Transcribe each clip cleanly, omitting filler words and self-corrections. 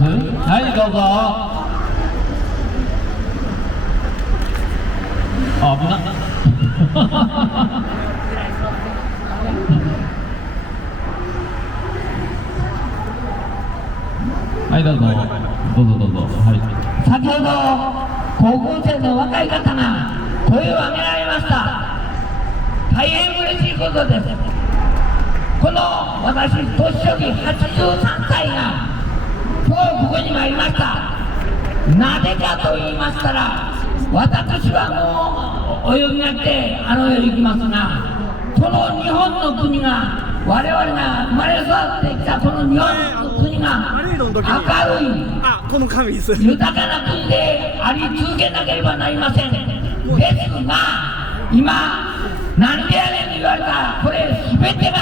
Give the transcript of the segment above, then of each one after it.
はい、どうぞ。あ、危なはい、どうぞ。どうぞどうぞ。はい。先ほど高校生の若い方が声を上げられました。大変嬉しいことです。この私年寄り83歳が今日ここに参りました。なぜかと言いましたら、私はもうお呼びが来てあの世行きますが、この日本の国が、我々が生まれ育ってきたこの日本の国が明るいこの紙です。豊かな国であり続けなければなりません。ですが今なんでやねんと言われたこれ全てが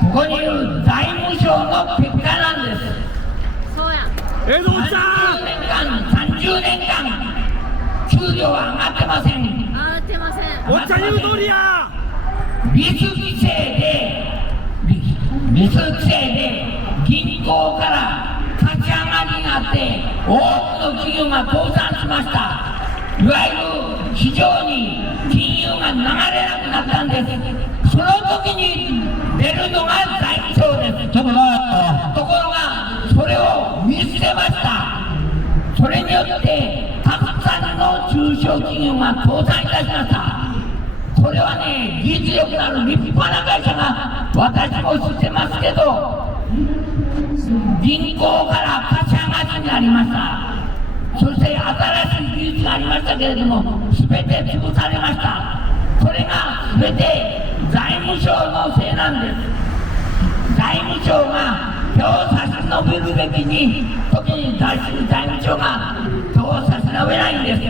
ここにいる財務省の結果なんです。そうや。江戸ちゃん。30年間給料は上がってません。上がってません。おっちゃん言う通りや。リス規制で銀行から立ち上がりになって多くの企業が倒産しました。いわゆる市場に金融が流れなくなったんです。その時に出るのが財務省です。ちょっと待ところがそれを見捨てました。それによってたくさんの中小企業が倒産いたしました。これはね、技術力のある立派な会社が私も知ってますけど、銀行から貸し上がりになりました。そして新しい技術がありましたけれども、全て潰されました。それが全て財務省のせいなんです。財務省が手を差し伸べるべきに、特に財務省が手を差し伸べないんです。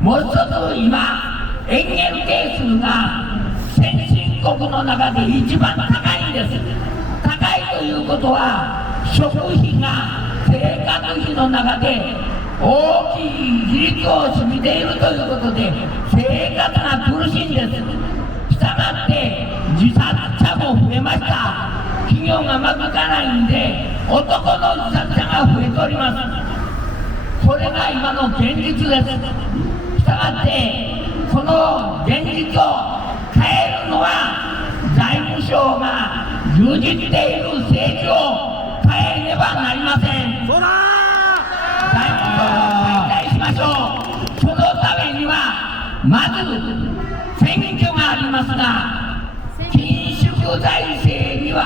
もう一つ今エンゲル係数が先進国の中で一番高いんです。高いということは食費が生活費の中で大きい比率を占めているということで生活が苦しいんです。したがって自殺者も増えました。企業がうまくいかないんで男の自殺者が増えております。それが今の現実です。したがってこの現実を変えるのは財務省が充実している政治を変えねばなりません。そうだ財務省を解体しましょう。そのためにはまず選挙がありますが、緊縮財政には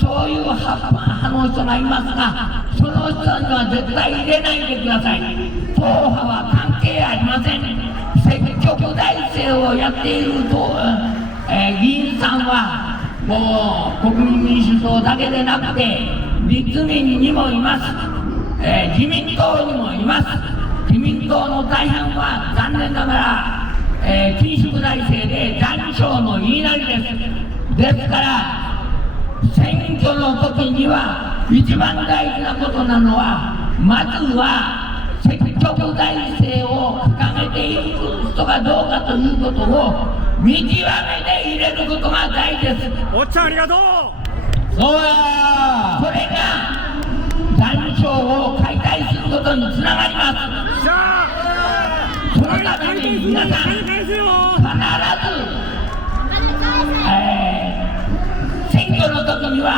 そういう派の人がいますが、その人には絶対入れないでください。党派は関係ありません。積極財政をやっている議員さんはもう国民民主党だけでなくて立民にもいます。自民党にもいます。自民党の大半は残念ながら、緊縮財政で財務省の言いなりです。ですから選挙の時には一番大事なことなのはまずは積極財政を掲げている人がどうかということを見極めて入れることが大事です。おっちゃんありがとう。そうやこれが財務省を解体することにつながります。じゃあそのために皆さん必ず、選挙の時には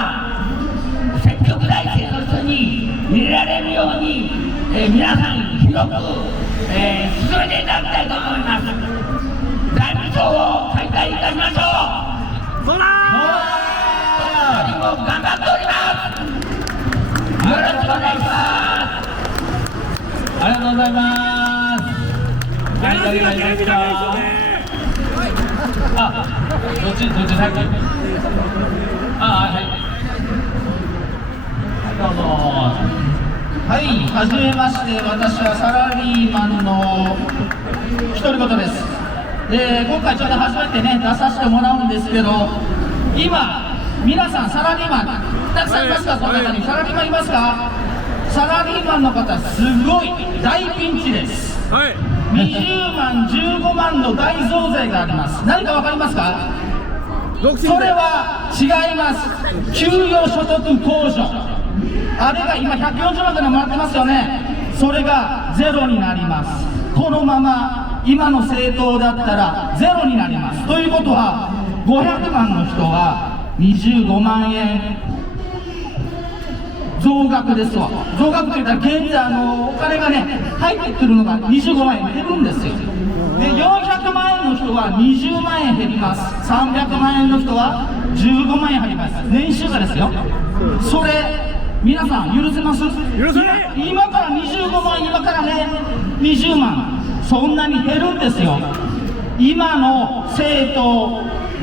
積極財政の人に入れられるように、皆さん広く、進めていただきたいと思います。財務省を解体いたしましょう。そうだ一人も頑張っております。よろしくお願いします。ありがとうございます。はい、誰がいいですか。どっち先。はい。どうぞ。はい、はじめまして、私はサラリーマンの独り言です。今回ちょっと初めてね、出させてもらうんですけど、今、皆さんサラリーマン、たくさんいますか、この中に。サラリーマンいますか。サラリーマンの方、すごい大ピンチです。はい。20万、15万の大増税があります。何かわかりますか。それは違います。給与所得控除。あれが今140万ぐらいもらってますよね。それがゼロになります。このまま今の政党だったらゼロになります。ということは500万の人は25万円増額ですわ。増額といったら現在お金がね入ってくるのが25万円減るんですよ。で400万円の人は20万円減ります。300万円の人は15万円入ります。年収がですよ。それ皆さん許せます？許せない。今から25万、今からね20万、そんなに減るんですよ。今の政党、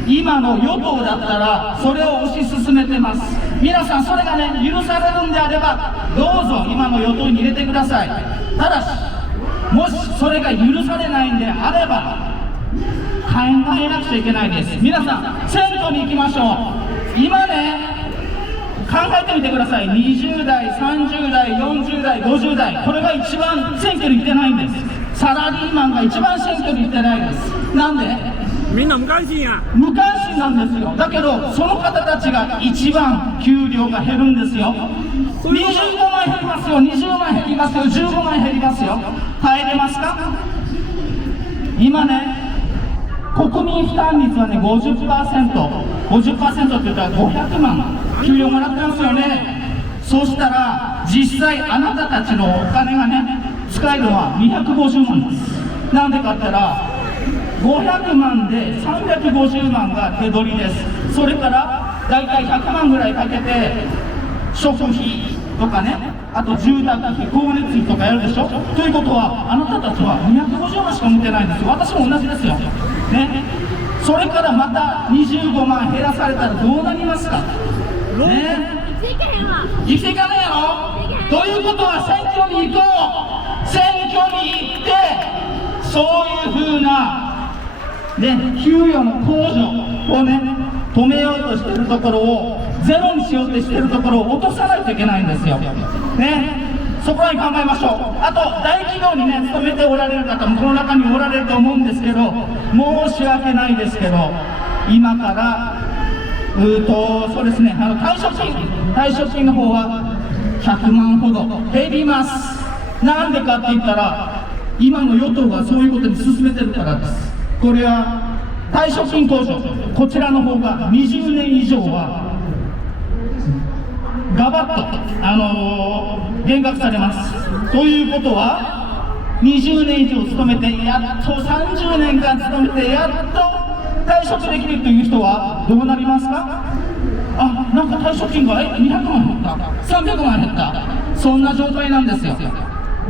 今の与党だったらそれを推し進めてます。皆さんそれがね許されるんであればどうぞ今の与党に入れてください。ただしもしそれが許されないんであれば考えなくちゃいけないです。皆さん選挙に行きましょう。今ね考えてみてください。20代、30代、40代、50代、これが一番選挙に行ってないんです。サラリーマンが一番選挙に行ってないです。なんで？みんな無関心や。無関心なんですよ。だけどその方たちが一番給料が減るんですよ。25万減りますよ、20万減りますよ、15万減りますよ。耐えれますか？今ね国民負担率はね 50% って言ったら500万給料もらってますよね。そうしたら実際あなたたちのお金がね使えるのは250万です。なんでかって言ったら500万で350万が手取りです。それからだいたい100万ぐらいかけて食費とかね、あと住宅費、光熱費とかやるでしょ。ということはあなたたちは250万しか持ってないんですよ。私も同じですよ、ね、それからまた25万減らされたらどうなりますか、ね、生きていけへんわ。生きていかないやろ。ということは選挙に行こう。選挙に行ってそういうふうなね、給与の控除をね止めようとしているところをゼロにしようとしているところを落とさないといけないんですよ、ね、そこに考えましょう。あと大企業にね勤めておられる方もこの中におられると思うんですけど、申し訳ないですけど今からそうですね、退職金の方は100万ほど減ります。なんでかって言ったら今の与党がそういうことに進めてるからです。これは退職金控除、こちらの方が20年以上はガバッと減額されます。ということは20年以上勤めてやっと30年間勤めてやっと退職できるという人はどうなりますか？あ、なんか退職金が200万減った、300万減った、そんな状態なんですよ。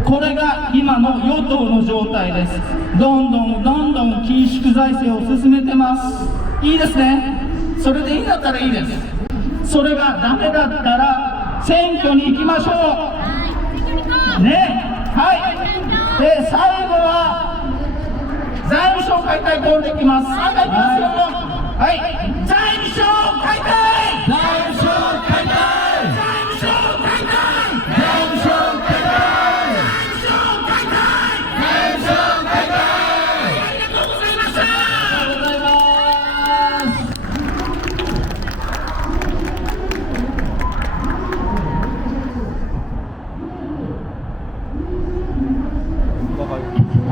これが今の与党の状態です。どんどん緊縮財政を進めてます。いいですね。それでいいんだったらいいです。それがダメだったら選挙に行きましょうね。はい。で最後は財務省解体コールできます。3回いきますよ。はい。財務省解体、財務省解体、財務省解体、財務省解体、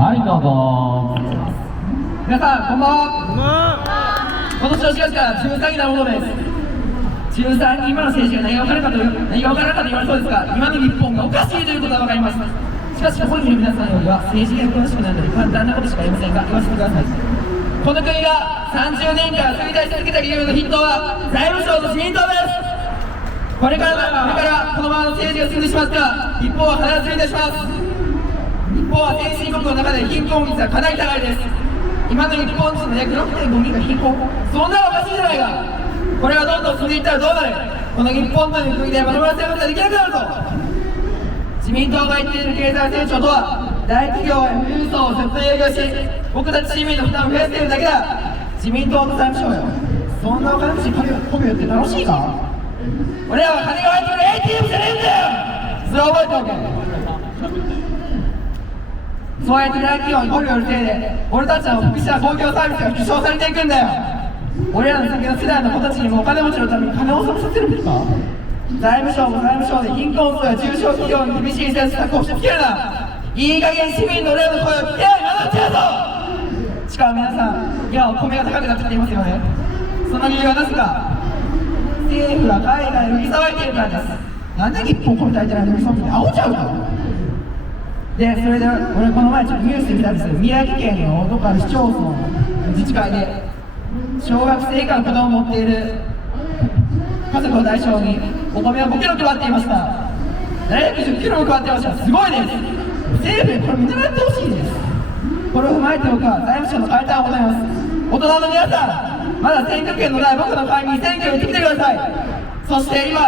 はい、どうぞ。皆さんこんばんは。今年の4月から13になるものです。13に今の政治が何が分からなかと言われそうですが、今の日本がおかしいということは分かります。しかしここにいる皆さんよりは政治が詳しくなるので簡単なことしかありませんが言わせてください。この国が30年間衰退し続けた理由の筆頭は財務省と自民党です。これからこのままの政治が進んでしまったら日本は必ず衰退します。日本は先進国の中で貧困率がかなり高いです。今の日本人の約 6.5 人が貧困、そんなのおかしいじゃないか。これがどんどん進んでいったらどうなる。この日本という国でまとまらせることができなくなると。自民党が言っている経済成長とは大企業や富裕層を設定営業し僕たち市民の負担を増やしているだけだ。自民党と財務省よ、そんなお金持ちに媚びをって楽しいか。俺らは金が入ってくる ATM じゃねえんだよ。それを覚えておけ。そうやって大企業に媚びを売るせいで俺たちの福祉や公共サービスが縮小されていくんだよ。俺らの先の世代の子たちにもお金持ちのために金を納めさせるんですか。財務省も財務省で貧困層や中小企業に厳しい政策を押し付けるないい加減市民の例の声を聞けないなっちゃうぞ。しかも皆さん、今お米が高くなってきていますよね。その理由はなぜか政府が海外に売りさばいているからです。なんで日本米炊いてないのにそんなに青ちゃうか。で、それで俺この前ちょっとニュースで見たんですよ。宮城県のどこかの市町村自治会で小学生以下の子供を持っている家族を対象にお米を5キロ配っていました。710キロも配ってました。すごいです。政府にこれ見習ってほしいです。これを踏まえておくは財務省の改定をございます。大人の皆さん、まだ選挙権のない僕の会に選挙に行ってきてください。そして今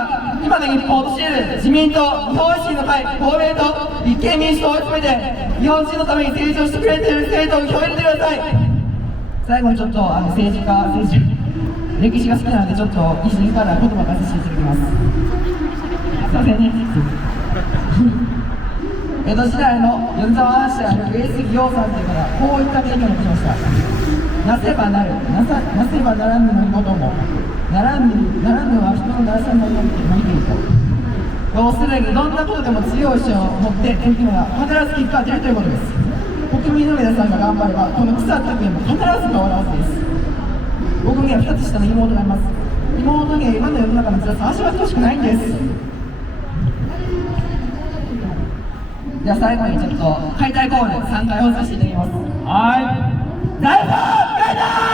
の日本を陥れる自民党、日本維新の会、公明党、立憲民主党を含めて日本人のために成長してくれている政党に票を入れてください。最後にちょっと歴史が好きなのでちょっと維新から言葉を出させていただきます。すいませんね。江戸時代の米沢藩士である上杉陽さんという方がこういった名言を残しました。なせばなる、なせばならぬのことも、ならぬは人のならさないように見ていこう。要するにどんなことでも強い意志を持って取り組めば必ず結果が出るということです。国民の皆さんが頑張ればこの腐った国も必ず変わるはずです。僕には2つ下の妹がいます。妹には今の世の中の辛さを味わってほしくないんです。じゃあ最後にちょっと解体コール3回放送していただきます。はい。大丈夫解体